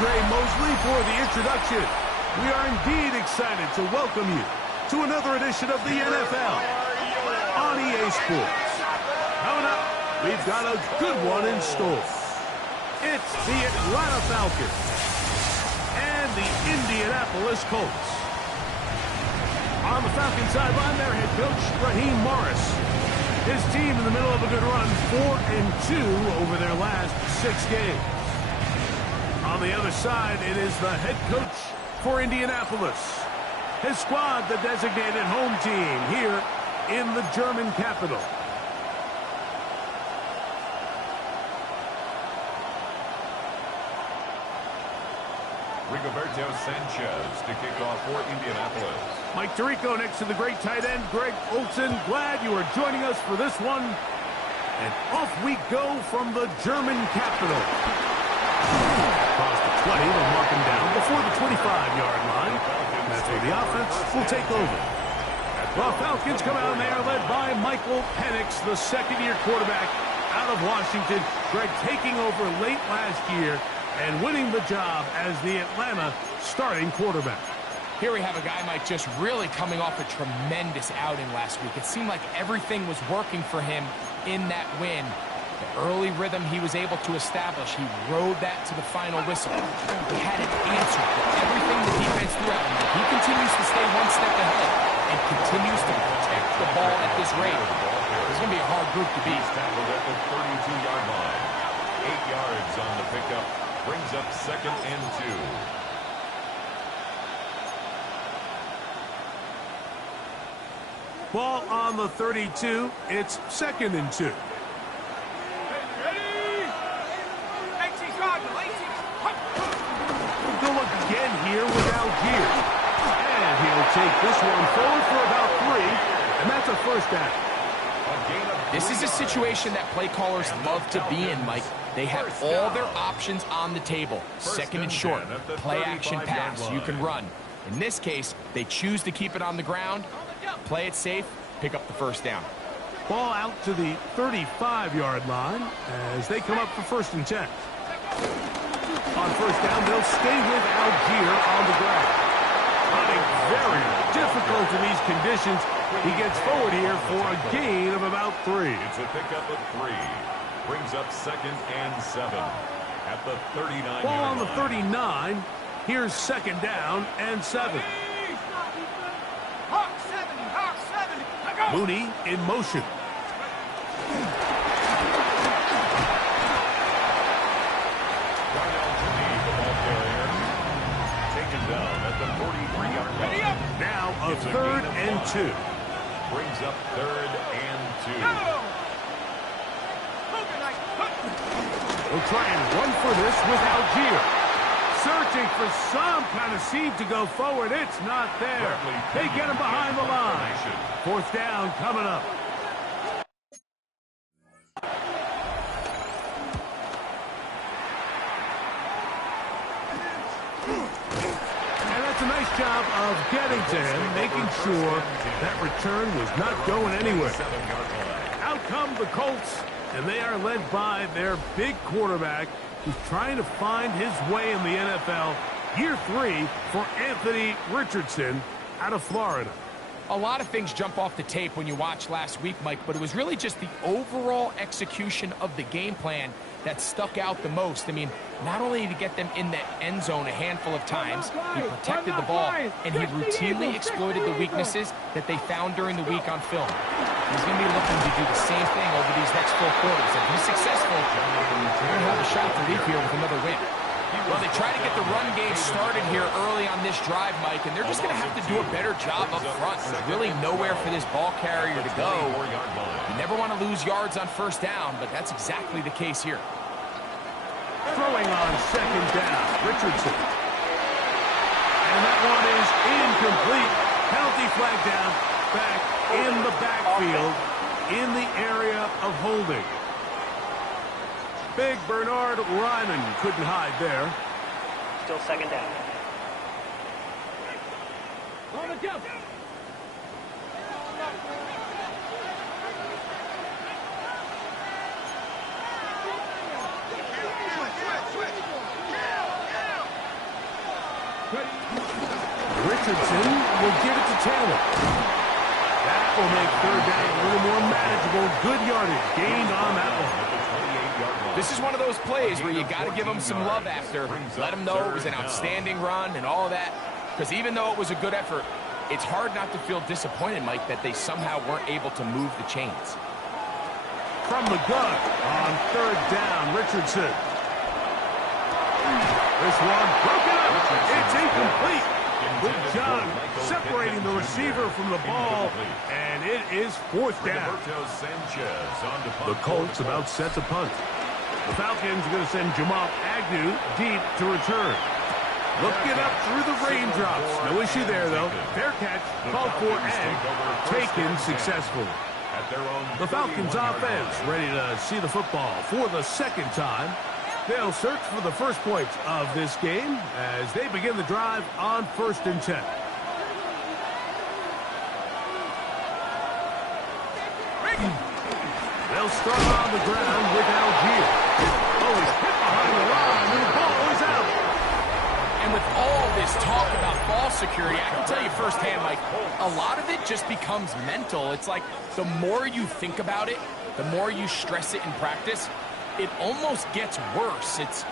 Ray Mosley for the introduction. We are indeed excited to welcome you to another edition of the NFL on EA Sports. Coming up, we've got a good one in store. It's the Atlanta Falcons and the Indianapolis Colts. On the Falcons sideline, their head coach, Raheem Morris. His team in the middle of a good run, 4-2 over their last 6 games. On the other side, it is the head coach for Indianapolis. His squad, the designated home team here in the German capital. Rigoberto Sanchez to kick off for Indianapolis. Mike Tirico next to the great tight end, Greg Olsen. Glad you are joining us for this one. And off we go from the German capital. Across the 20, they'll mark him down before the 25-yard line. That's where the offense will take over. The Falcons come out and they are led by Michael Penix, the second-year quarterback out of Washington. Greg taking over late last year and winning the job as the Atlanta starting quarterback. Here we have a guy, Mike, just really coming off a tremendous outing last week. It seemed like everything was working for him in that win. The early rhythm he was able to establish, he rode that to the final whistle. He had an answer for everything the defense threw at him. He continues to stay one step ahead and continues to protect the ball at this rate. It's going to be a hard group to beat. He's tackled at the 32-yard line. 8 yards on the pickup. Brings up 2nd and 2. Ball on the 32. It's 2nd and 2. We'll look again here with Algier. And he'll take this one forward for about 3. And that's a first down. This is a situation that play callers love to be in, Mike. They have all their options on the table. 2nd and short, play action pass, you can run. In this case, they choose to keep it on the ground, play it safe, pick up the first down. Ball out to the 35-yard line as they come up for 1st and 10. On first down, they'll stay with Algier on the ground. Running very difficult in these conditions. He gets forward here for a gain of about 3. It's a pickup of 3. Brings up 2nd and 7 at the 39-yard line. Ball on the 39. Here's 2nd down and 7. Mooney in motion. Now a 3rd and 2. Brings up 3rd and 2. We'll try and run for this with Algier. Searching for some kind of seed to go forward. It's not there. They get him behind the line. 4th down coming up. A nice job of getting to him, making sure that return was not going anywhere. Out come the Colts, and they are led by their big quarterback who's trying to find his way in the NFL. Year 3 for Anthony Richardson out of Florida. A lot of things jump off the tape when you watch last week, Mike, but it was really just the overall execution of the game plan that stuck out the most. I mean, not only did he get them in the end zone a handful of times, he protected the ball, and he routinely exploited the weaknesses that they found during the week on film. He's going to be looking to do the same thing over these next 4 quarters. If he's successful, they're going to have a shot to leave here with another win. Well, they try to get the run game started here early on this drive, Mike, and they're just going to have to do a better job up front. There's really nowhere for this ball carrier to go. You never want to lose yards on 1st down, but that's exactly the case here. Throwing on 2nd down, Richardson. And that one is incomplete. Penalty flag down, back in the backfield, in the area of holding. Big Bernard Ryman couldn't hide there. Still 2nd down. On the jump. Richardson will give it to Taylor. That will make third down a little more manageable. Good yardage gained on that one. This is one of those plays where you got to give them some love after. Let them know it was an outstanding run and all of that. Because even though it was a good effort, it's hard not to feel disappointed, Mike, that they somehow weren't able to move the chains. From the gun on third down, Richardson. This one broken up. It's incomplete. Good job separating the receiver from the ball, and it is fourth down. The Colts about set to punt. The Falcons are going to send Jamal Agnew deep to return. Looking up through the raindrops. No issue there, though. Fair catch, called for, and taken successfully. The Falcons offense ready to see the football for the second time. They'll search for the first points of this game as they begin the drive on 1st and 10. They'll start on the ground with Algier. Oh, he's hit behind the line, and the ball is out. And with all this talk about ball security, I can tell you firsthand, Mike, a lot of it just becomes mental. It's like the more you think about it, the more you stress it in practice, it almost gets worse. It's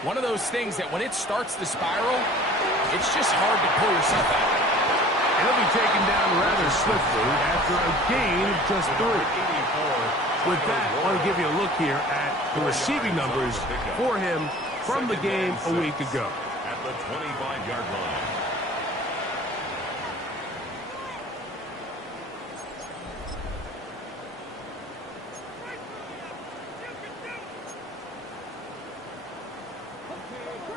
one of those things that when it starts to spiral, it's just hard to pull yourself out. He'll be taken down rather swiftly after a gain of just 3. With that, I want to give you a look here at the receiving numbers for him from the game a week ago. At the 25-yard line.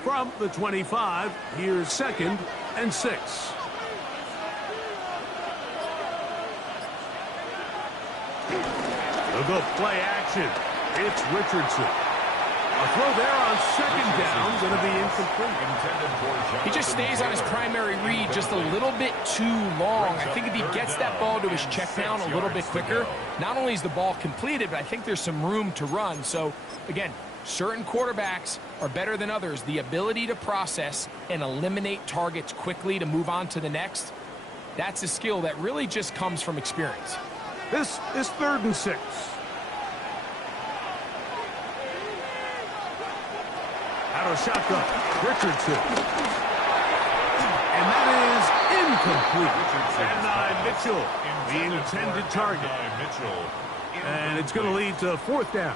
From the 25, here's 2nd and 6. They'll go play action. It's Richardson. A throw there on 2nd down, going to be incomplete. He just stays on his primary read just a little bit too long. I think if he gets that ball to his check down a little bit quicker, not only is the ball completed, but I think there's some room to run. So, again, certain quarterbacks are better than others. The ability to process and eliminate targets quickly to move on to the next, that's a skill that really just comes from experience. This is 3rd and 6. Out of shotgun, Richardson. And that is incomplete. And Mitchell, the intended target. And it's going to lead to 4th down.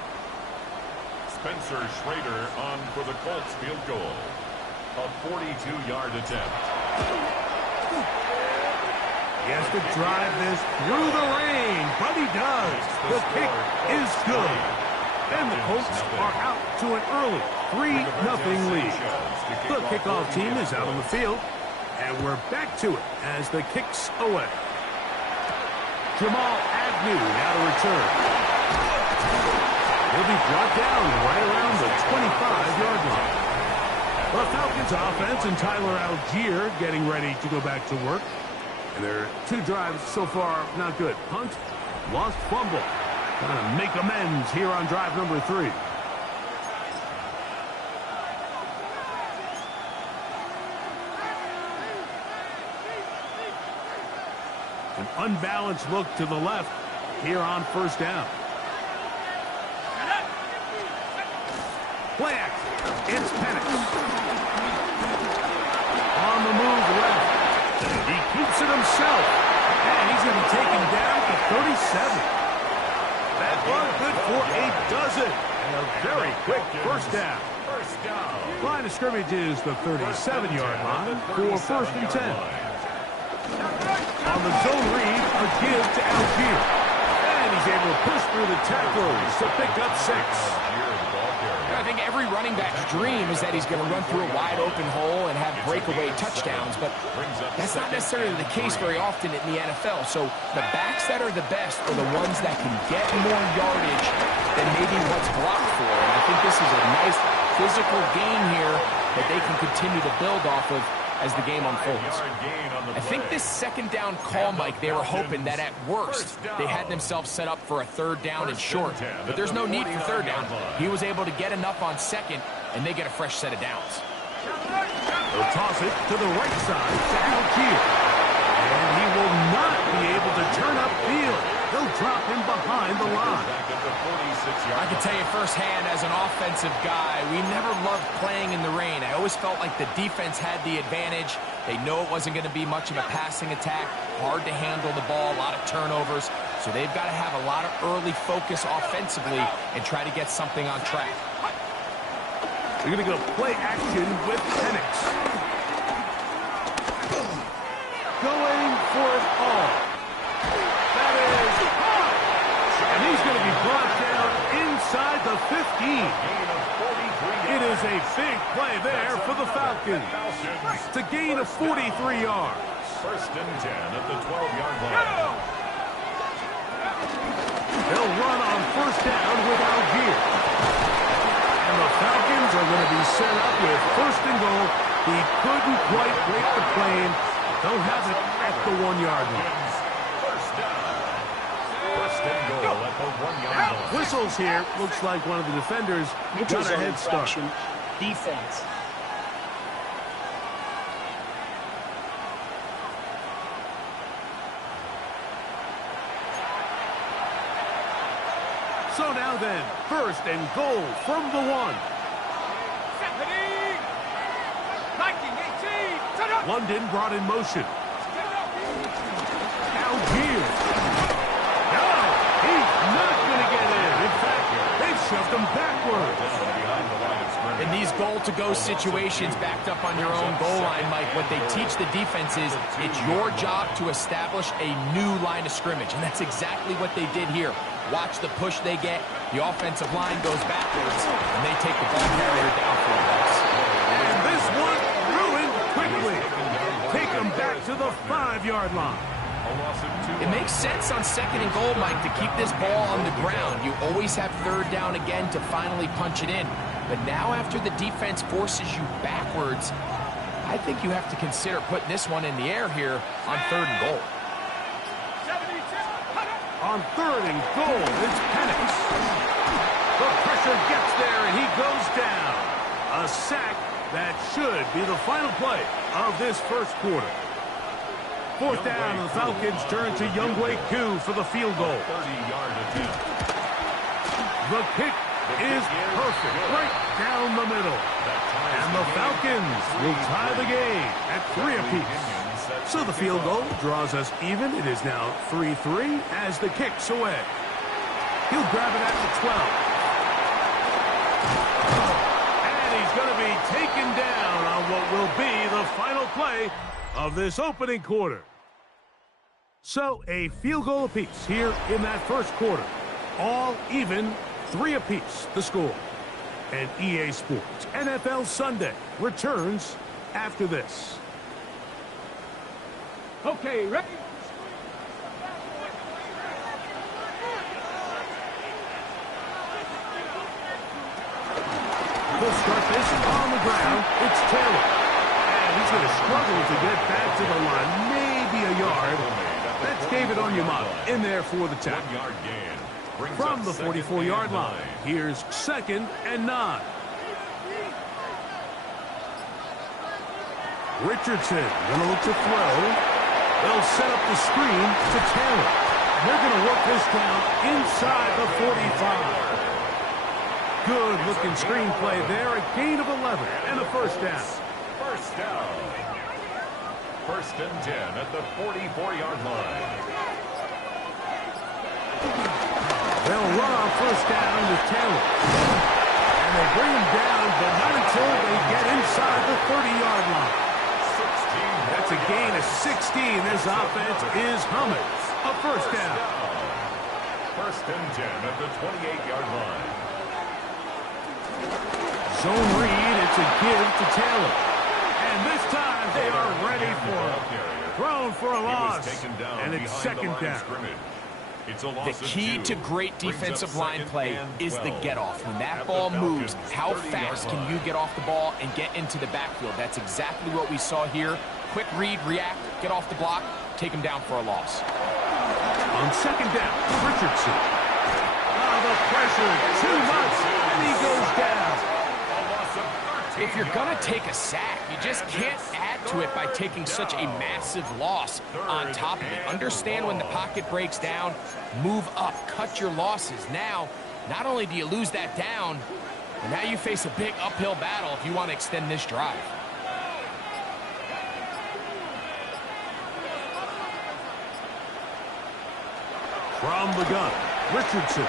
Spencer Schrader on for the Colts field goal. A 42-yard attempt. He has to drive this through the rain, but he does. The kick is good. And the Colts are out to an early 3-0 lead. The kickoff team is out on the field, and we're back to it as the kick's away. Jamal Agnew now to return. He'll be brought down right around the 25-yard line. The Falcons offense and Tyler Algier getting ready to go back to work. And their 2 drives so far not good. Punt, lost fumble. Trying to make amends here on drive number 3. An unbalanced look to the left here on 1st down. Play action. It's Penix. On the move left. He keeps it himself. And he's going to be taken down to 37. That run good for a dozen. And a very quick first down. Line of scrimmage is the 37-yard line for 1st and 10. On the zone read, a give to Algier. And he's able to push through the tacklers to pick up 6. I think every running back's dream is that he's going to run through a wide-open hole and have breakaway touchdowns, but that's not necessarily the case very often in the NFL. So the backs that are the best are the ones that can get more yardage than maybe what's blocked for. And I think this is a nice physical gain here that they can continue to build off of as the game unfolds. I think this 2nd down call, Mike, they were hoping that at worst they had themselves set up for a 3rd down and short. But there's no need for 3rd down. He was able to get enough on 2nd, and they get a fresh set of downs. He'll toss it to the right side to Algier. And he will not be able to turn upfield. They'll drop him behind the line. I can tell you firsthand, as an offensive guy, we never loved playing in the rain. I always felt like the defense had the advantage. They know it wasn't going to be much of a passing attack, hard to handle the ball, a lot of turnovers. So they've got to have a lot of early focus offensively and try to get something on track. They're going to go play action with Penix. Going for it all. That is high. And he's going to be brought down inside the 15. It is a big play there for the Falcons. It's a gain of 43 yards. First and 10 at the 12-yard line. They'll run on first down with Algier. And the Falcons are going to be set up with first and goal. He couldn't quite break the plane. They'll have it at the 1-yard line. First down. First and goal at the 1-yard line. Whistles here. Looks like one of the defenders got a head start. Defense. So now then, first and goal from the 1. London brought in motion. Algier. No, he's not going to get in. In fact, they've shoved him backwards. In these goal-to-go situations backed up on your own goal line, Mike, what they teach the defense is it's your job to establish a new line of scrimmage, and that's exactly what they did here. Watch the push they get. The offensive line goes backwards, and they take the ball carrier down for a loss. And this one ruined quickly. Take them back to the 5-yard line. It makes sense on second and goal, Mike, to keep this ball on the ground. You always have third down again to finally punch it in. But now after the defense forces you backwards, I think you have to consider putting this one in the air here on third and goal. On third and goal, it's Penix. The pressure gets there, and he goes down. A sack that should be the final play of this first quarter. Fourth down, the Falcons turn to Younghoe Koo for the field goal. 30-yard attempt. The kick is perfect, right down the middle. And the Falcons will tie the game at 3 apiece. So the field goal draws us even. It is now 3-3 as the kick's away. He'll grab it at the 12. And he's going to be taken down on what will be the final play of this opening quarter. So a field goal apiece here in that first quarter. All even, 3 apiece the score. And EA Sports NFL Sunday returns after this. Okay, ready? They'll start this on the ground. It's Taylor. And he's going to struggle to get back to the line. Maybe a yard. That's David Onyemata in there for the tackle. 1-yard gain. From the 44-yard line, here's 2nd and 9. Richardson going to look to throw. They'll set up the screen to Taylor. They're going to work this down inside the 45. Good-looking screen play there. A gain of 11 and a first down. First down. First and 10 at the 44-yard line. They'll run on first down to Taylor. And they bring him down, but not until they get inside the 30-yard line. That's a gain of 16. This offense is humming. A first down. First and 10 at the 28-yard line. Zone read. It's a give to Taylor. And this time they are ready for it. Thrown for a loss. And it's second down. The key to great defensive line play is the get-off. When that ball moves, how fast can you get off the ball and get into the backfield? That's exactly what we saw here. Quick read, react, get off the block, take him down for a loss. On second down, Richardson. The pressure, too much, and he goes down. If if you're going to take a sack, you just can't add to it by taking such a massive loss on top of it. Understand when the pocket breaks down, move up, cut your losses. Now, not only do you lose that down, but now you face a big uphill battle if you want to extend this drive. From the gun, Richardson.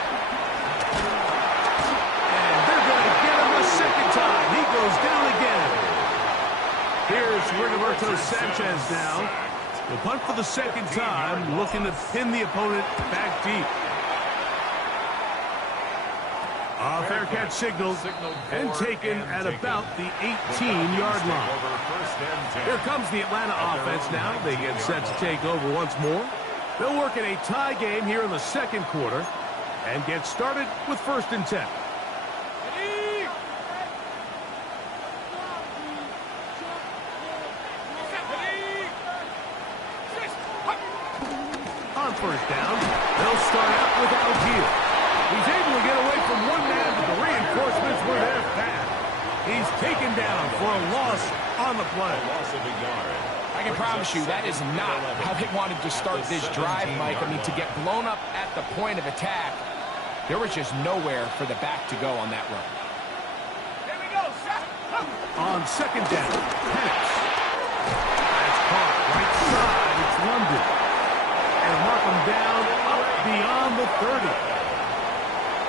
And they're going to get him the second time. He goes down again. Here's Rigoberto Sanchez now. The punt for the second time, looking to pin the opponent back deep. A fair catch signaled and taken at about the 18-yard line. Here comes the Atlanta offense now. They get set to take over once more. They'll work in a tie game here in the second quarter and get started with 1st and 10. On 1st down, they'll start out with Algier. He's able to get away from one man, but the reinforcements were there fast. He's taken down for a loss on the play. Loss of a yard. I can promise you that is not how they wanted to start this drive, Mike. I mean, to get blown up at the point of attack, there was just nowhere for the back to go on that run. Here we go, shot. On 2nd down, Penix. That's caught right side. It's London. And mark him down up beyond the 30.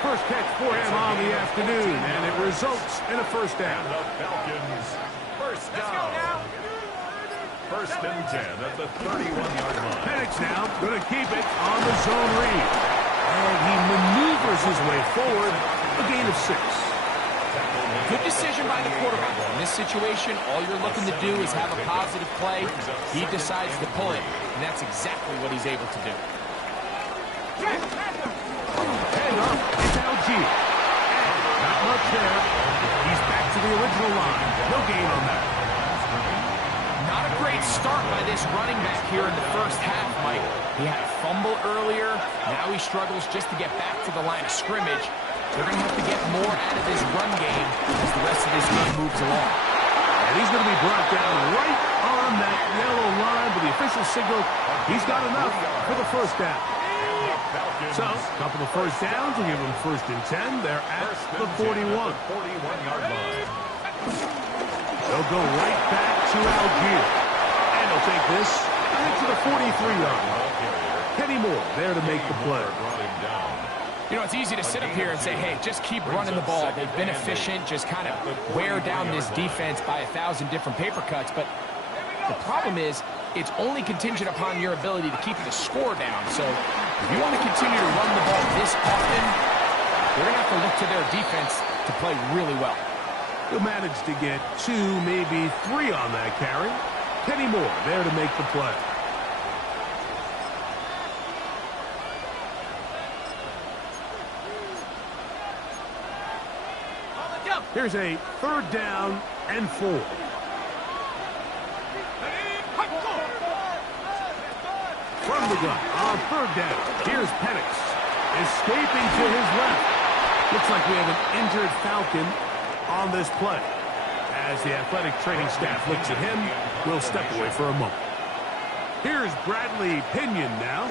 First catch for him on the afternoon, and it results in a 1st down. And the Falcons, 1st down. 1st and 10 at the 31-yard line. Penix now going to keep it on the zone read. And he maneuvers his way forward, a gain of 6. Good decision by the quarterback. In this situation, all you're looking to do is have a positive play. He decides to pull it, and that's exactly what he's able to do. Head up, it's Algier. Not much there. He's back to the original line. No gain on that. Not a great start by this running back here in the first half, Mike. He had a fumble earlier. Now he struggles just to get back to the line of scrimmage. They're going to have to get more out of this run game as the rest of this game moves along. And he's going to be brought down right on that yellow line with the official signal. He's got enough for the 1st down. So, a couple of 1st downs will give them 1st and 10. They're at the 41. 41-yard line. They'll go right back to Algier. And they'll take this into the 43-yard line. Kenny Moore there to make the play. You know, it's easy to sit up here and say, hey, just keep running the ball. They've been efficient, just kind of wear down this defense by 1,000 different paper cuts. But the problem is, it's only contingent upon your ability to keep the score down. So if you want to continue to run the ball this often, they're going to have to look to their defense to play really well. He'll manage to get 2, maybe 3 on that carry. Kenny Moore there to make the play. Here's a 3rd down and 4. From the gun on 3rd down. Here's Penix escaping to his left. Looks like we have an injured Falcon on this play. As the athletic training staff looks at him, we'll step away for a moment. Here's Bradley Pinion now,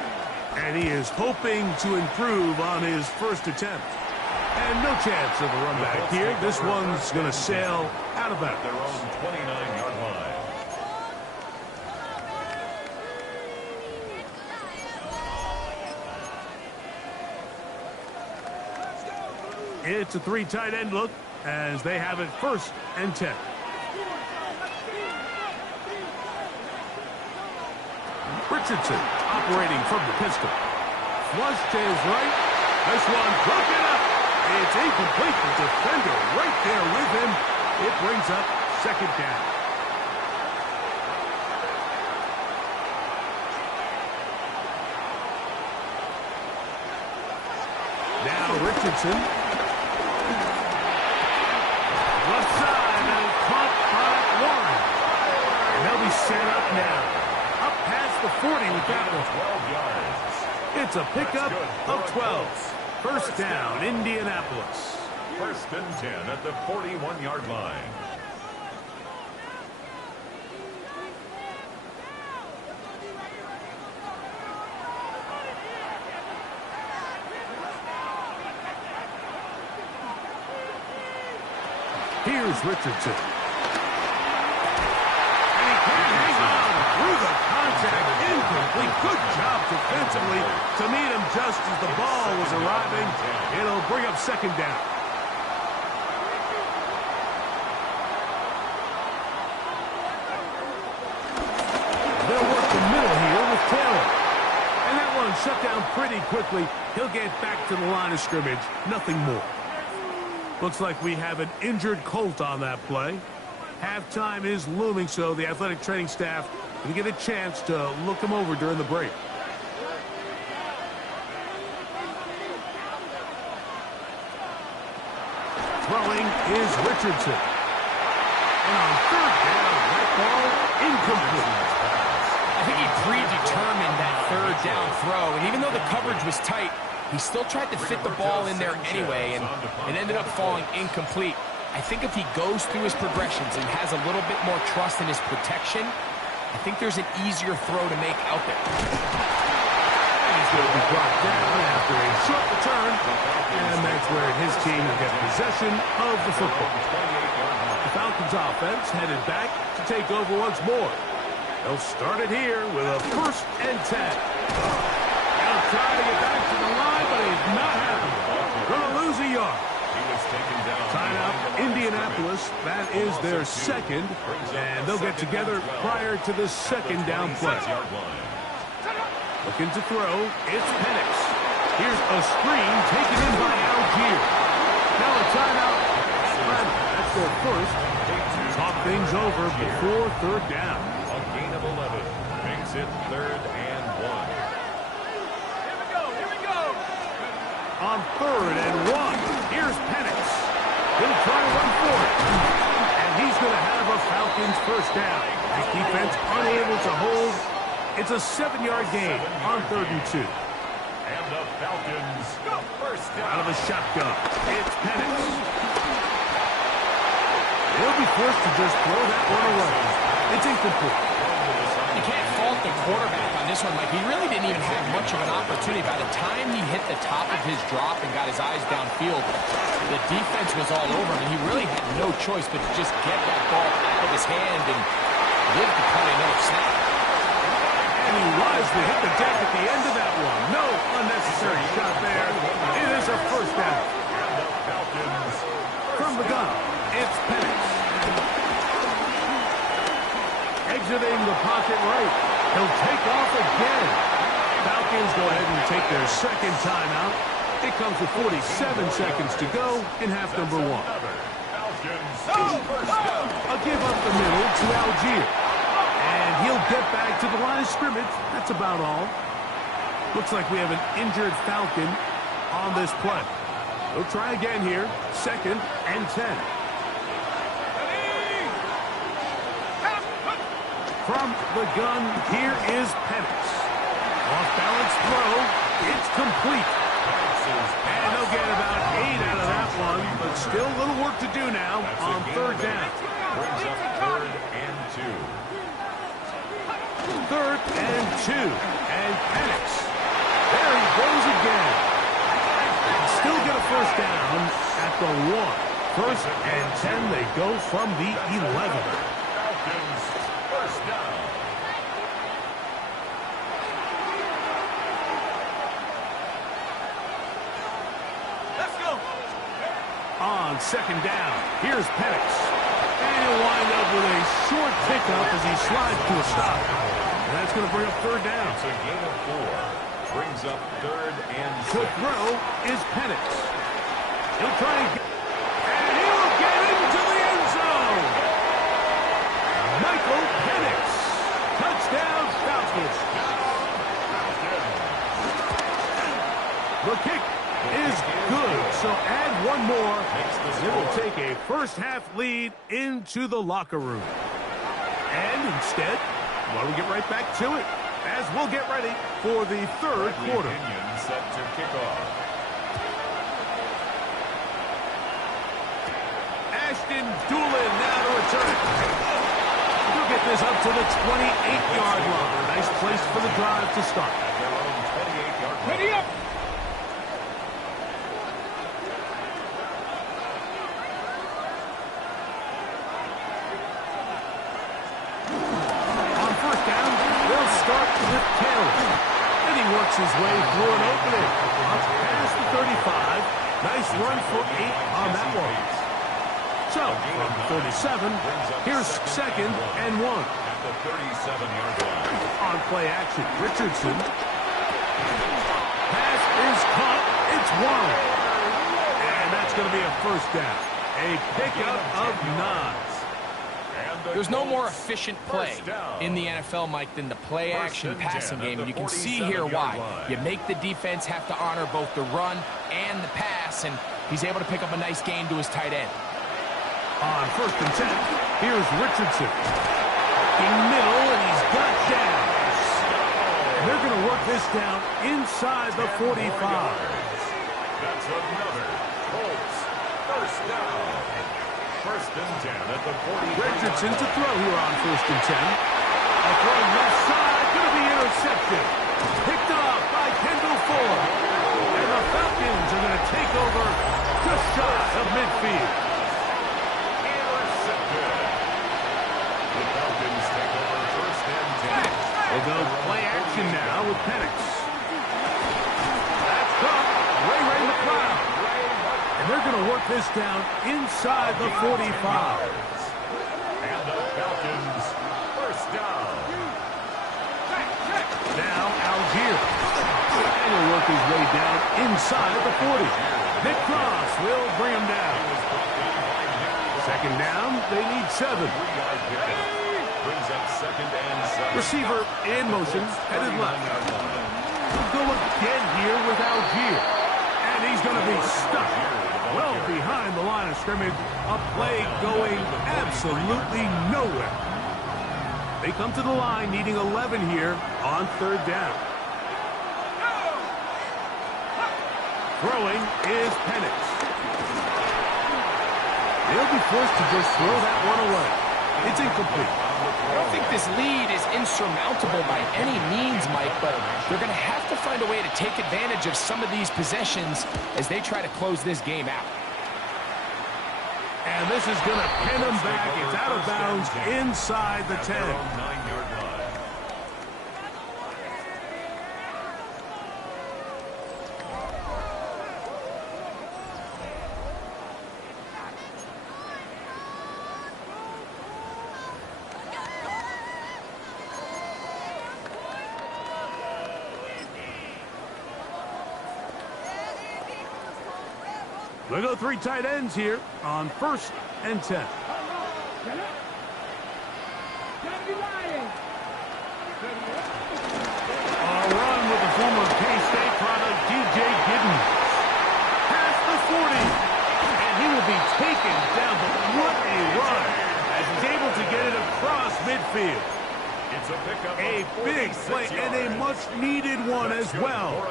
and he is hoping to improve on his 1st attempt. And no chance of a run back here. This one's going to sail out of bounds. Their own 29-yard line. It's a 3 tight end look as they have it 1st and 10. Richardson operating from the pistol. Flush to his right. This one broken up. It's incomplete. The defender right there with him. It brings up 2nd down. Now Richardson. Left side and caught by Warren. And they'll be set up now. Up past the 40 with that one. 12 yards. It's a pickup of 12. 1st down, Indianapolis. 1st and 10 at the 41-yard line. Here's Richardson. And he can't hang on through the contact. Incomplete. Good job defensively to meet him just as the ball was arriving. It'll bring up second down. They'll work the middle here with Taylor. And that one shut down pretty quickly. He'll get back to the line of scrimmage. Nothing more. Looks like we have an injured Colt on that play. Halftime is looming, so the athletic training staff will get a chance to look him over during the break. Throwing is Richardson. And on third down, that ball incomplete. I think he predetermined that third down throw, and even though the coverage was tight, he still tried to fit the ball in there anyway, and it ended up falling incomplete. I think if he goes through his progressions and has a little bit more trust in his protection, I think there's an easier throw to make out there. And he's going to be brought down after a short return, and that's where his team will get possession of the football. The Falcons offense headed back to take over once more. They'll start it here with a 1st and 10. They'll try to get back to the line, but he's not happy. Going to lose a yard. Timeout, Indianapolis. That is their second, and they'll get together prior to the second down play. Looking to throw, it's Penix. Here's a screen taken in by Algier. Now a timeout. That's their first. Talk things over before third down. A gain of 11 makes it 3rd and 1. Here we go. On 3rd and 1, here's Penix. He'll try to run for it. And he's going to have a Falcons first down. His defense unable to hold. It's a 7-yard gain on 3rd and 2. And the Falcons go first down. Out of the shotgun, it's Penix. He'll be forced to just throw that one away. It's incomplete. You can't fault the quarterback on this one. Like, he really didn't even have much of an opportunity. By the time he hit the top of his drop and got his eyes downfield, the defense was all over him, and he really had no choice but to just get that ball out of his hand and live to play another snap. And he wisely hit the deck at the end of that one. No unnecessary shot there. It is a first down. From the gun, it's Penix. Exiting the pocket right. He'll take off again. Falcons go ahead and take their second timeout. It comes with 47 seconds to go in half number 1. A give up the middle to Algier. And he'll get back to the line of scrimmage. That's about all. Looks like we have an injured Falcon on this play. We'll try again here. 2nd and 10. From the gun, here is Penix. Off-balance throw. It's complete. And they'll get about 8 out of that one, but still a little work to do now on 3rd down. Brings up 3rd and 2. 3rd and 2. And Penix. There he goes again. Still get a first down at the 1. 1st and 10. They go from the 11. Falcons first down. Let's go. On 2nd down, here's Penix. And he'll wind up with a short pickup as he slides to a stop. And that's going to bring up 3rd down. It's a gain of 4. Brings up 3rd and 6. The throw is Penix. He'll try and he will get into the end zone. Michael Penix. Touchdown, Falcons. The kick is good, so add one more. It will take a first-half lead into the locker room. And instead, why don't we get right back to it, as we'll get ready for the 3rd quarter. Set to kick off. Ashton Doolin now to return it. He'll get this up to the 28-yard line. Nice place for the drive to start. Their own 28-yard line. Ready up. makes his way through an opening. Up past the 35. Nice run for 8 on that one. So, from 37, here's 2nd and 1. At the 37-yard line. On play action, Richardson. Pass is caught. It's wide. And that's going to be a first down. A pickup of 9. There's no more efficient play in the NFL, Mike, than the play-action passing game. And you can see here why. You make the defense have to honor both the run and the pass, and he's able to pick up a nice gain to his tight end. On 1st and 10, here's Richardson. In middle, and he's got downs. And they're going to work this down inside the 45. That's another Colts first down. 1st and 10 at the 40. Richardson to throw here on 1st and 10. A throw left side, going to be intercepted. Picked off by Kendall Fuller. And the Falcons are going to take over just shy of midfield. Intercepted. The Falcons take over 1st and 10. They'll go play action now with Penix. That's caught. Ray McLeod. And they're going to work this down inside the 45. And the Falcons first down. Now Algier. And he'll work his way down inside the 40. Nick Cross will bring him down. 2nd down, they need 7. 3-yard pickup. Brings up 2nd and 7. Receiver in motion, headed left. We'll go again here with Algier. And he's going to be stuck well behind the line of scrimmage. A play going absolutely nowhere. They come to the line needing 11 here on 3rd down. Throwing is Penix. They'll be forced to just throw that one away. It's incomplete. I don't think this lead is insurmountable by any means, Mike, but they're going to have to find a way to take advantage of some of these possessions as they try to close this game out. And this is going to pin them back. It's out of bounds inside the 10. 9-yard line. We'll go 3 tight ends here on 1st and 10. A run with the former K-State product, DJ Giddens. Past the 40. And he will be taken down, but what a run as he's able to get it across midfield. It's a pickup. A big play and a much-needed one as well.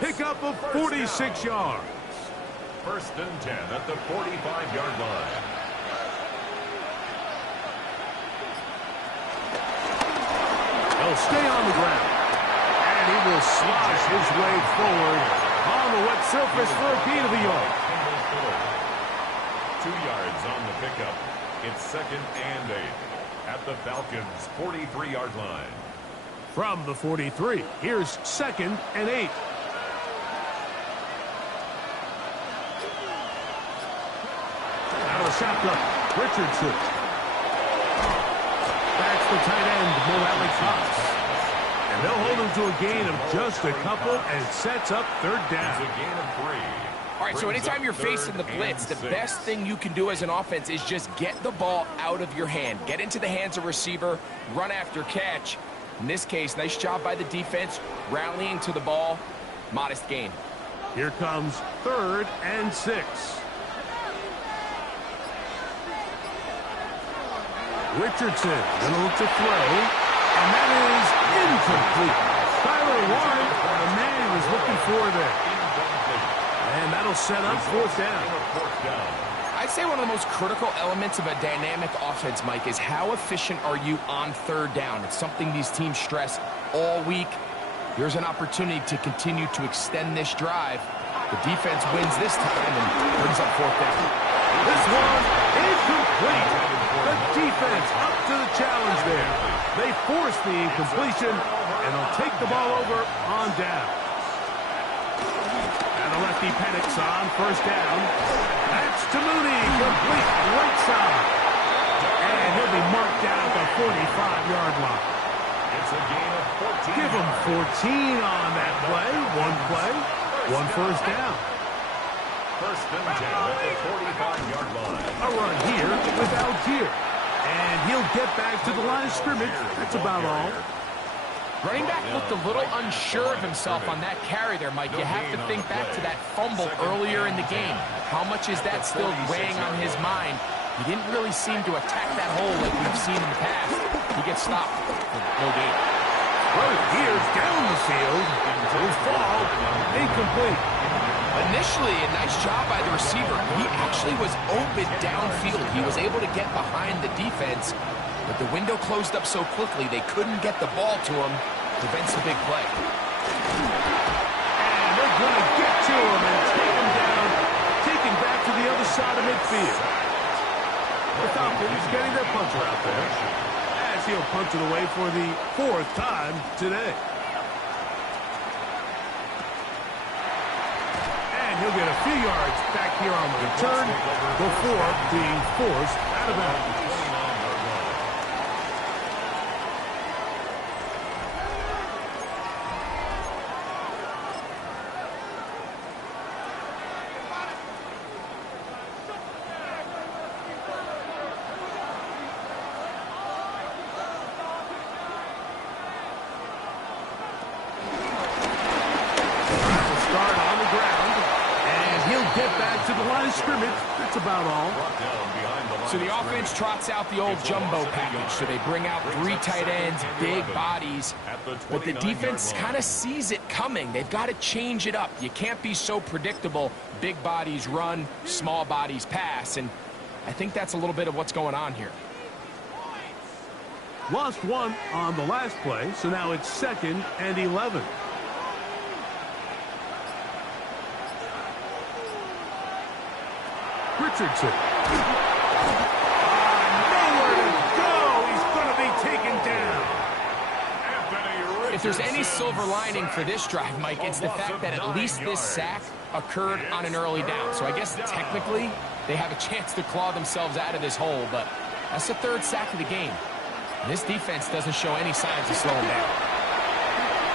Pickup of 46 yards. 1st and 10 at the 45-yard line. He'll stay on the ground. And he will slosh his way forward on the wet surface for a gain of a yard. 2 yards on the pickup. It's 2nd and 8 at the Falcons' 43-yard line. From the 43, here's 2nd and 8. Out of the shotgun, Richardson. That's the tight end, Mohamed Cox. And they'll hold him to a gain of just a couple and sets up 3rd down. It's a gain of 3. All right, so anytime you're facing the blitz, the best thing you can do as an offense is just get the ball out of your hand. Get into the hands of receiver, run after catch. In this case, nice job by the defense, rallying to the ball. Modest gain. Here comes 3rd and 6. Richardson going to look to throw, and that is incomplete. Tyler Warren, the man he was looking for there. And that'll set up 4th down. I'd say one of the most critical elements of a dynamic offense, Mike, is how efficient are you on 3rd down. It's something these teams stress all week. Here's an opportunity to continue to extend this drive. The defense wins this time and brings up 4th down. This one is complete. The defense up to the challenge there. They force the incompletion, and they'll take the ball over on down. And the lefty Penix on first down. That's to Mooney, complete right side. And he'll be marked down at the 45-yard line. It's a gain of 14. Give him 14 on that play. One first down. First and 10 at the 45-yard line. A run here with Algier. And he'll get back to the line of scrimmage. That's about all. Running back looked a little unsure of himself on that carry there, Mike. You have to think back to that fumble earlier in the game. How much is that still weighing on his mind? He didn't really seem to attack that hole like we've seen in the past. He gets stopped for no gain. Right here's down the field. His fall incomplete. Initially, a nice job by the receiver. He actually was open downfield. He was able to get behind the defense, but the window closed up so quickly they couldn't get the ball to him. Prevents the big play. And they're going to get to him and take him down, taken back to the other side of midfield. The Falcons getting their punter out there, as he'll punt it away for the 4th time today. And he'll get a few yards back here on the return before being forced out of bounds. That's about all. So the offense trots out the old jumbo package. So they bring out 3 tight ends, big bodies. But the defense kind of sees it coming. They've got to change it up. You can't be so predictable. Big bodies run, small bodies pass. And I think that's a little bit of what's going on here. Lost 1 on the last play, so now it's 2nd and 11. Richardson. Nowhere to go. He's going to be taken down. If there's any silver lining for this drive, Mike, it's the fact that at least this sack occurred on an early down. So I guess technically they have a chance to claw themselves out of this hole, but that's the 3rd sack of the game. And this defense doesn't show any signs of slowing down.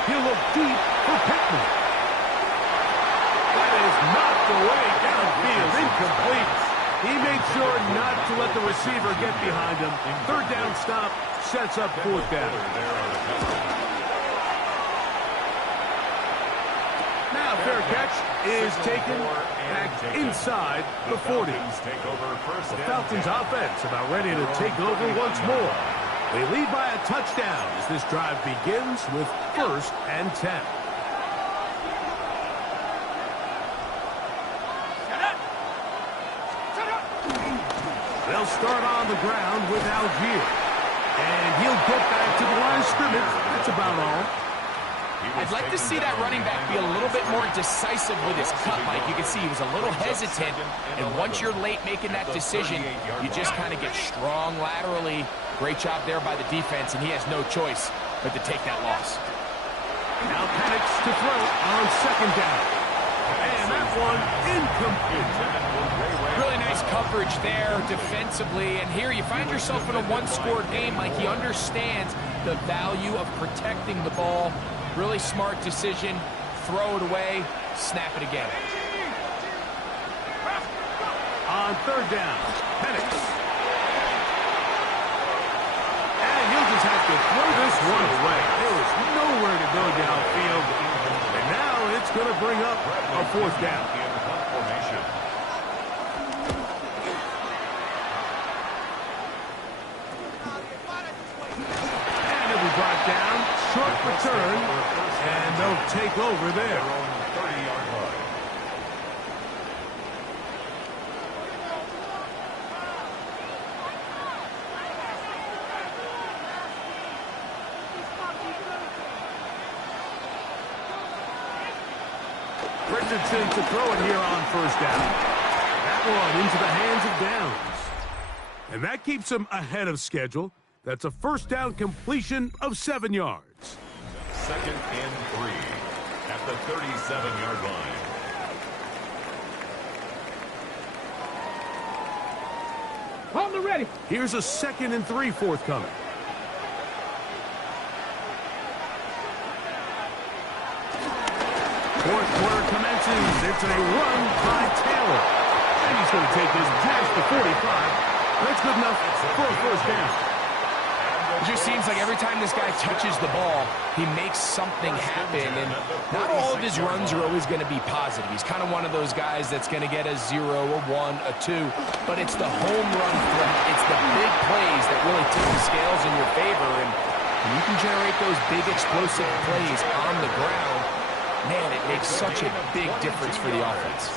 He'll look deep for Pittman. That is knocked away downfield, incomplete. He made sure not to let the receiver get behind him. 3rd down stop sets up 4th down. Now fair catch is taken back inside the 40. The Falcons offense about ready to take over once more. They lead by a touchdown as this drive begins with 1st and 10. They'll start on the ground with Algier. And he'll get back to the line of scrimmage. That's about all. I'd like to see that running back be a little bit more decisive with his cut, Mike. You can see he was a little hesitant. And once you're late making that decision, you just kind of get strong laterally. Great job there by the defense, and he has no choice but to take that loss. Now Penix to throw on 2nd down. And that one incomplete. Really nice coverage there defensively. And here you find yourself in a 1-score game. Like, he understands the value of protecting the ball. Really smart decision. Throw it away. Snap it again. On 3rd down, Penix. And he'll just have to throw this one away. There is nowhere to go downfield. And now it's going to bring up a 4th down. And it'll be brought down. Short return. And they'll take over there. Richardson to throw it here on 1st down. That one into the hands of Downs. And that keeps him ahead of schedule. That's a 1st down completion of 7 yards. 2nd and 3 at the 37-yard line. Hold the ready. Here's a 2nd and 3 forthcoming. Fourth quarter commences. It's a run by Taylor. And he's going to take this past the 45. That's good enough for a first down. It just seems like every time this guy touches the ball, he makes something happen. And not all of his runs are always going to be positive. He's kind of one of those guys that's going to get a 0, a 1, a 2. But it's the home run threat. It's the big plays that really tip the scales in your favor. And when you can generate those big explosive plays on the ground, man, it makes such a big difference for the offense.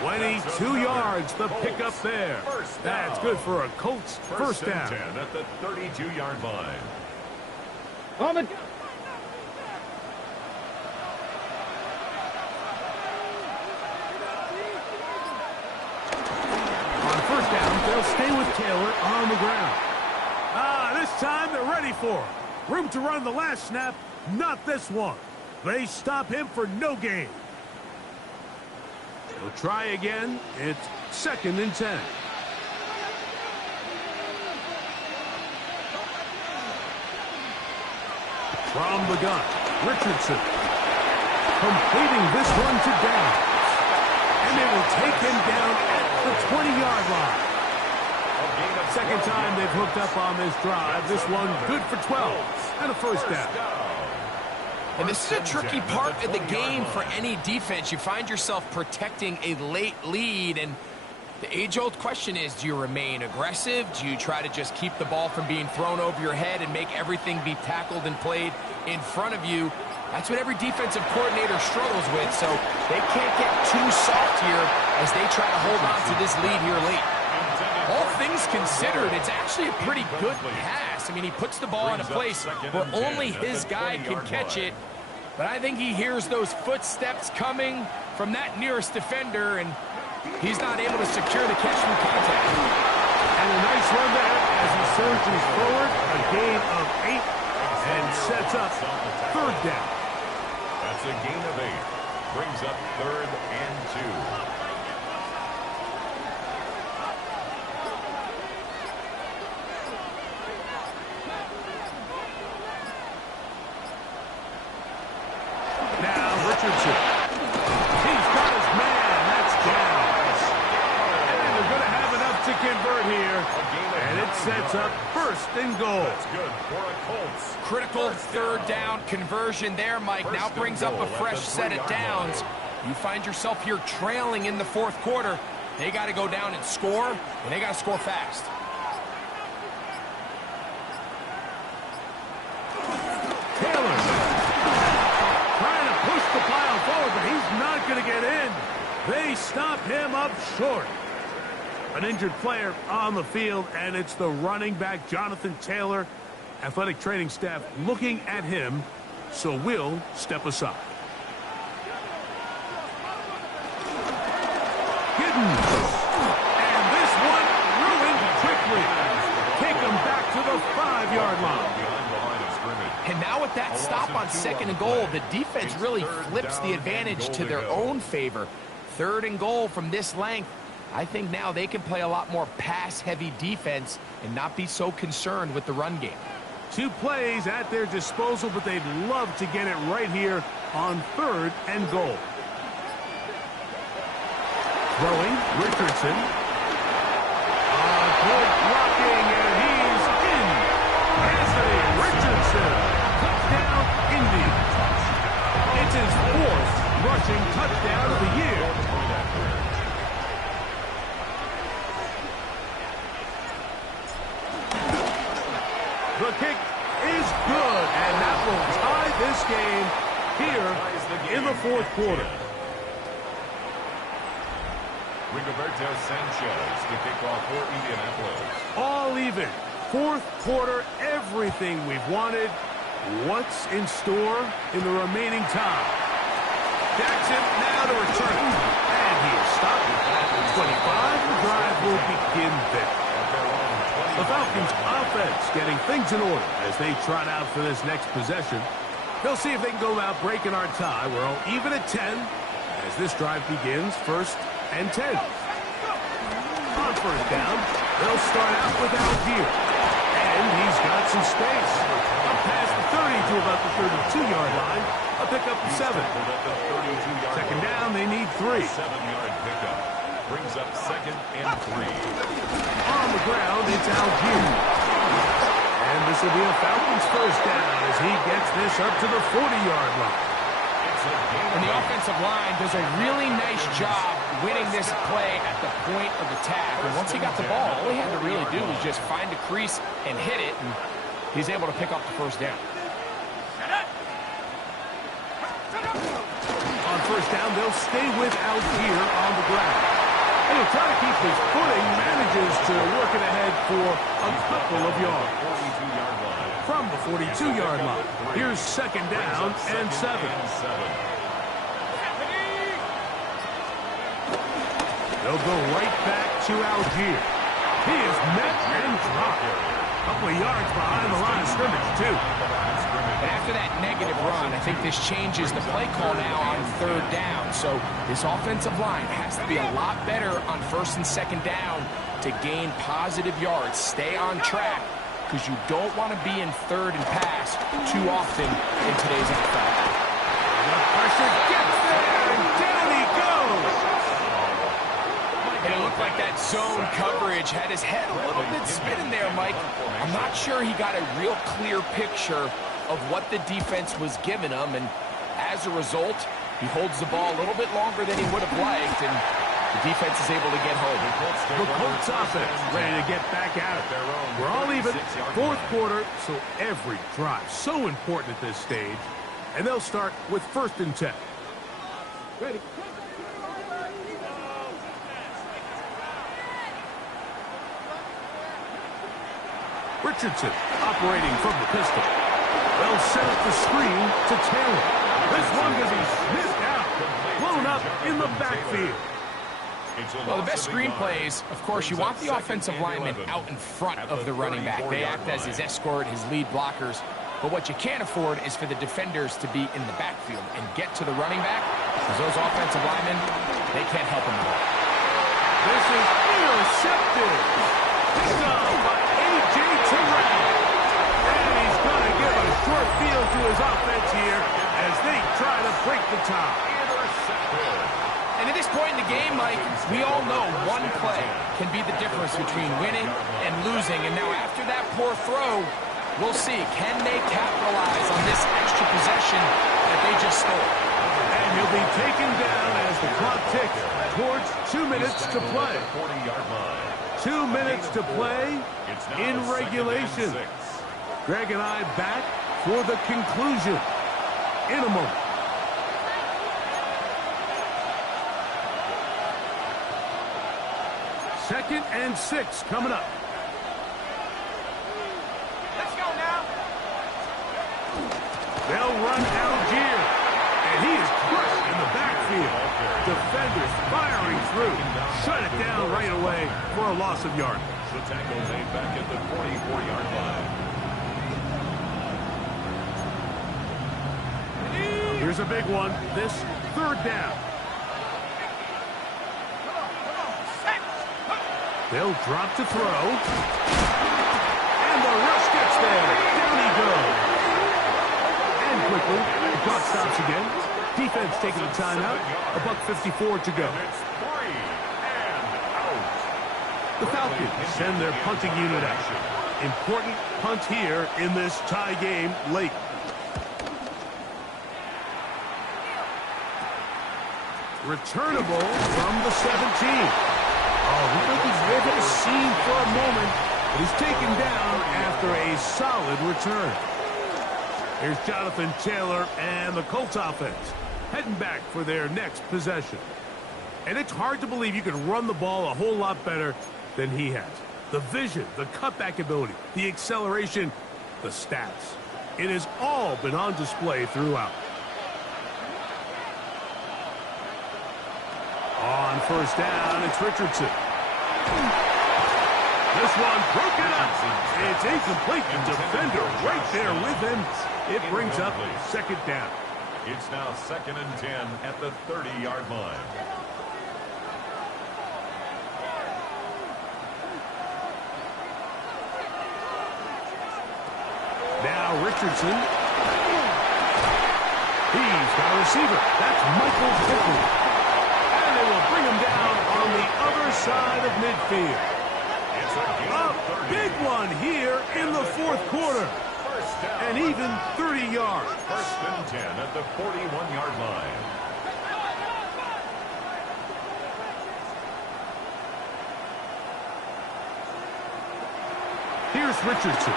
22 yards, the pickup there. That's good for a Colts first down. 10 at the 32-yard line. On it. On first down, they'll stay with Taylor on the ground. This time they're ready for him. Room to run the last snap, not this one. They stop him for no gain. We'll try again. It's 2nd and 10. From the gun, Richardson completing this run to Downs. And they will take him down at the 20-yard line. Second time they've hooked up on this drive. This one good for 12 and a first down. And this is a tricky part of the game for any defense. You find yourself protecting a late lead, and the age-old question is, do you remain aggressive? Do you try to just keep the ball from being thrown over your head and make everything be tackled and played in front of you? That's what every defensive coordinator struggles with, so they can't get too soft here as they try to hold on to this lead here late. All things considered, it's actually a pretty good pass. I mean, he puts the ball in a place where only his guy can catch it. But I think he hears those footsteps coming from that nearest defender, and he's not able to secure the catch from contact. And a nice run there as he surges forward. A gain of 8 and sets up third down. That's a gain of 8. Brings up 3rd and 2. Richardson. He's got his man. That's Downs. And they're going to have enough to convert here. And it sets up 1st and goal. That's good for a Colts. Critical third down conversion there, Mike. Now brings up a fresh set of downs. You find yourself here trailing in the 4th quarter. They got to go down and score, and they got to score fast. Going to get in. They stop him up short. An injured player on the field, and it's the running back, Jonathan Taylor. Athletic training staff looking at him, so we'll step aside. Giddens. And this one ruined quickly. Take him back to the 5-yard line. And now with that stop on 2nd and goal, the defense really flips the advantage to their own favor. 3rd and goal from this length. I think now they can play a lot more pass-heavy defense and not be so concerned with the run game. 2 plays at their disposal, but they'd love to get it right here on 3rd and goal. Throwing, Richardson. Good blocking, and he's in. Anthony Richardson. Touchdown, Indy. It's his 4th rushing touchdown of the year. The kick is good, and that will tie this game here in the 4th quarter. Rigoberto Sanchez to kick off for Indianapolis. All even. 4th quarter, everything we've wanted. What's in store in the remaining time? Jackson now to return. And he is stopped at the 25. The drive will begin there. The Falcons offense getting things in order as they trot out for this next possession. They'll see if they can go about breaking our tie. We're all even at 10 as this drive begins. 1st and 10. On 1st down, they'll start out with Algier. And he's got some space. Up past the 30 to about the 32-yard line. A pickup of 7. 2nd down, they need 3. 7-yard pickup. Brings up 2nd and 3. On the ground, it's Algier. And this will be a Falcons 1st down as he gets this up to the 40-yard line. And the offensive line does a really nice job winning this play at the point of attack. And once he got the ball, all he had to really do was just find a crease and hit it, and he's able to pick up the 1st down. On 1st down, they'll stay with Algier on the ground. And he'll try to keep his footing, manages to work it ahead for a couple of yards. From the 42-yard line. Here's 2nd down and 7. They'll go right back to Algier. He is met and dropped. A couple of yards behind the line of scrimmage, too. And after that negative run, I think this changes the play call now on 3rd down. So this offensive line has to be a lot better on 1st and 2nd down to gain positive yards. Stay on track, because you don't want to be in 3rd and pass too often in today's NFL. The pressure gets there, and down he goes. And it looked like that zone coverage had his head a little bit spinning there, Mike. I'm not sure he got a real clear picture of what the defense was giving him, and as a result, he holds the ball a little bit longer than he would have liked, and the defense is able to get home. The Colts offense ready to get back at it. We're all even. 4th quarter, so every drive so important at this stage. And they'll start with 1st and 10. Ready. Richardson operating from the pistol. They'll set up the screen to Taylor. This one gonna be sniffed out. Blown up in the backfield. Well, the best screen plays, of course, you want the offensive lineman out in front of the running back. They act as his escort, his lead blockers. But what you can't afford is for the defenders to be in the backfield and get to the running back, because those offensive linemen, they can't help him at all. This is intercepted. Picked up by A.J. Terrell. And he's going to give a short field to his offense here as they try to break the tie. And at this point in the game, Mike, we all know one play can be the difference between winning and losing. And now after that poor throw, we'll see, can they capitalize on this extra possession that they just stole? And he'll be taken down as the clock ticks towards 2 minutes to play. 2 minutes to play in regulation. Greg and I back for the conclusion in a moment. Second and 6 coming up. Let's go now. They'll run Algier, and he is crushed in the backfield. Defenders firing through. Shut it down right away for a loss of yardage. The tackle made back at the 44-yard line. Here's a big one. This 3rd down. They'll drop to throw. And the rush gets there. Down he goes. And quickly, the clock stops again. Defense taking a timeout. $1:54 to go. The Falcons send their punting unit out. Important punt here in this tie game late. Returnable from the 17. Oh, we think he's ripping a seam for a moment, but he's taken down after a solid return. Here's Jonathan Taylor and the Colts offense heading back for their next possession. And it's hard to believe you can run the ball a whole lot better than he has. The vision, the cutback ability, the acceleration, the stats. It has all been on display throughout. On 1st down, it's Richardson. This one broken up. It's incomplete. The defender right there with him. It brings up second down. It's now 2nd and 10 at the 30-yard line. Now Richardson. He's got a receiver. That's Michael Pittman. And they will bring him down on the other side of midfield. It's A big one here in the fourth quarter. And even 30 yards. 1st and 10 at the 41-yard line. Here's Richardson.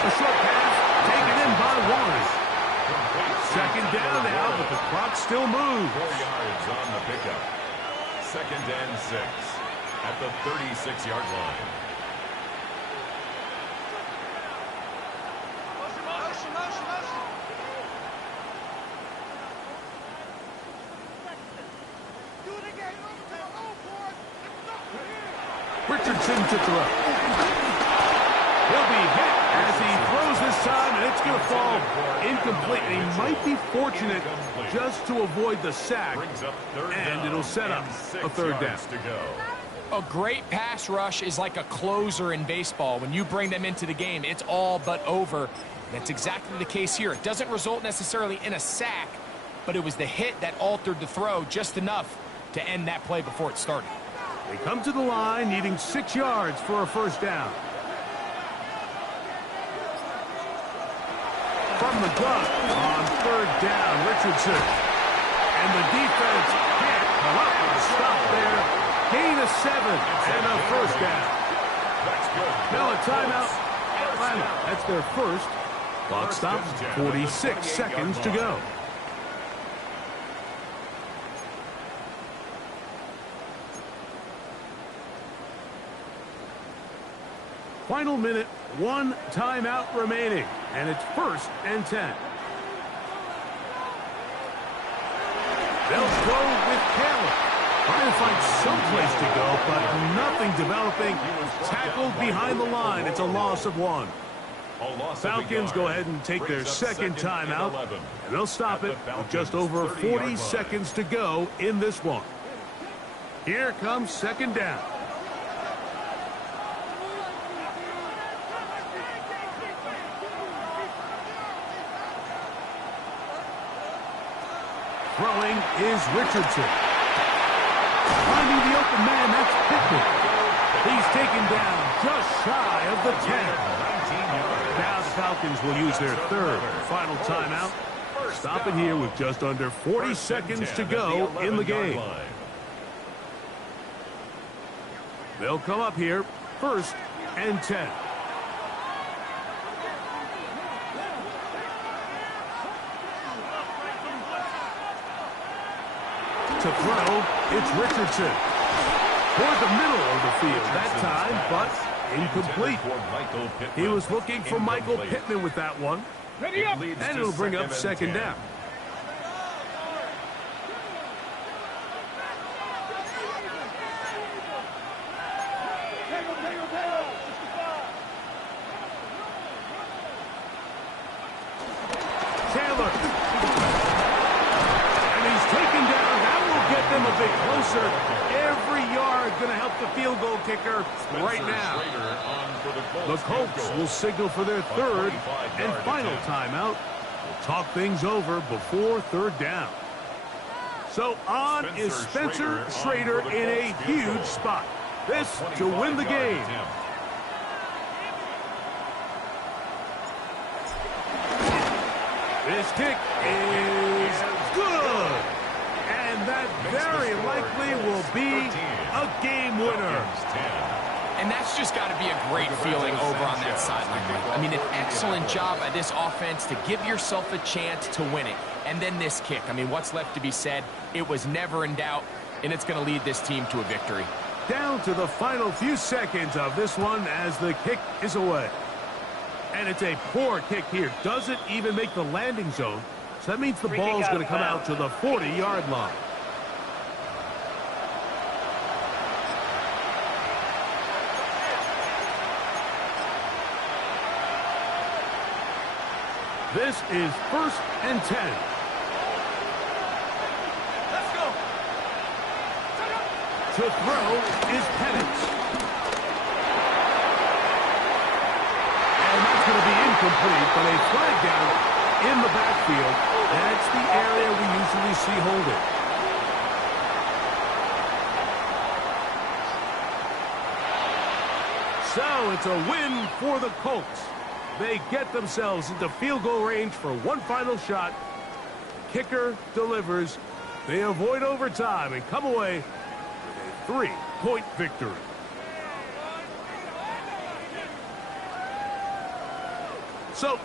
A short pass taken in by Warren. Second down now, but the clock still moves. 4 yards on the pickup. 2nd and 6 at the 36-yard line. Richardson to throw. He'll be hit as he throws this time, and it's going to fall incomplete. And he might be fortunate just to avoid the sack, and it'll set up a third down. A great pass rush is like a closer in baseball. When you bring them into the game, it's all but over. That's exactly the case here. It doesn't result necessarily in a sack, but it was the hit that altered the throw just enough to end that play before it started. They come to the line needing 6 yards for a first down. From the gun on third down, Richardson. And the defense can't come up with a stop there. Gain of 7 and a first down. Now a timeout. Atlanta. That's their first. Clock stops. 46 seconds to go. Final minute, 1 timeout remaining, and it's 1st and 10. They'll go with Caleb. Trying to find some place to go, but nothing developing. Tackled behind the line. It's a loss of 1. Falcons go ahead and take their second timeout, and they'll stop it with just over 40 seconds to go in this one. Here comes second down. Throwing is Richardson. Finding the open man, that's Pittman. He's taken down just shy of the 10. Now the Falcons will use their third final timeout. Stop it here with just under 40 seconds to go in the game. They'll come up here, 1st and 10. To throw, it's Richardson. Toward the middle of the field that time, but incomplete. He was looking for Michael Pittman with that one. And it'll bring up second down. Taylor. And he's taken down. That will get them a bit closer. Every yard going to help the field goal kicker right now. The Colts will signal for their third and final timeout. We'll talk things over before third down. So on is Spencer Schrader in a huge spot. This to win the game. This kick is good. And that very likely will be a game winner. And that's just got to be a great feeling over on that sideline. I mean, an excellent job by this offense to give yourself a chance to win it. And then this kick. I mean, what's left to be said? It was never in doubt, and it's going to lead this team to a victory. Down to the final few seconds of this one as the kick is away. And it's a poor kick here. Doesn't even make the landing zone. So that means the ball is going to come out to the 40-yard line. This is 1st and 10. Let's go. To throw is Penance. And that's going to be incomplete, but a flag down in the backfield. That's the area we usually see holding. So it's a win for the Colts. They get themselves into field goal range for one final shot. Kicker delivers. They avoid overtime and come away with a 3-point victory. So